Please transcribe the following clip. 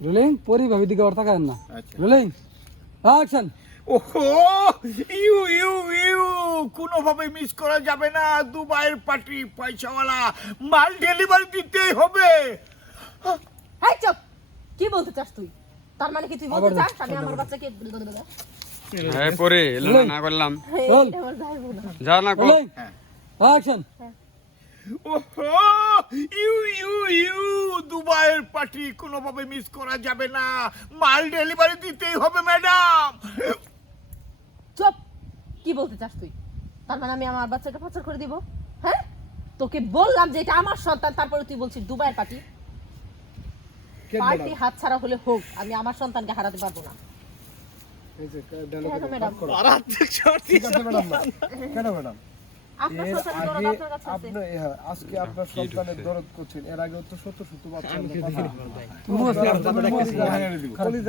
Rolling পরিভাবে দিকে ওর তাকায় না। রোলিং অ্যাকশন ওহো ইউ ইউ ইউ কোনোভাবে মিস করা যাবে না দুবাইয়ের পার্টি পয়সাওয়ালা মাল ডেলিভারি দিতেই হবে হাই চুপ কি বলতে চাস তুই তার মানে কি তুই বলতে চাস আমি আমার বাচ্চাকে হ্যাঁ পরে এলো না, করলাম। যা না কো রোলিং হ্যাঁ। অ্যাকশন ওহো ইউ ইউ ইউ দুবাইয়ের পার্টি কোনোভাবে মিস করা যাবে না। মাল ডেলিভারি দিতেই হবে ম্যাডাম। চুপ! কি বলতে চাস তুই? তার মানে আমি আমার বাচ্চাকে পাচার করে দিব? হ্যাঁ? তোকে বললাম যে এটা আমার সন্তান তারপরে তুই বলছিস দুবাইয়ের পার্টি পার্টি হাত ছাড়া হলে হোক আমি আমার সন্তানকে হারাতে পারব না। ঠিক আছে ম্যাডাম। কেন ম্যাডাম? আজকে আপনার সন্তানের দরদ করছেন এর আগে তো শত শত বাচ্চা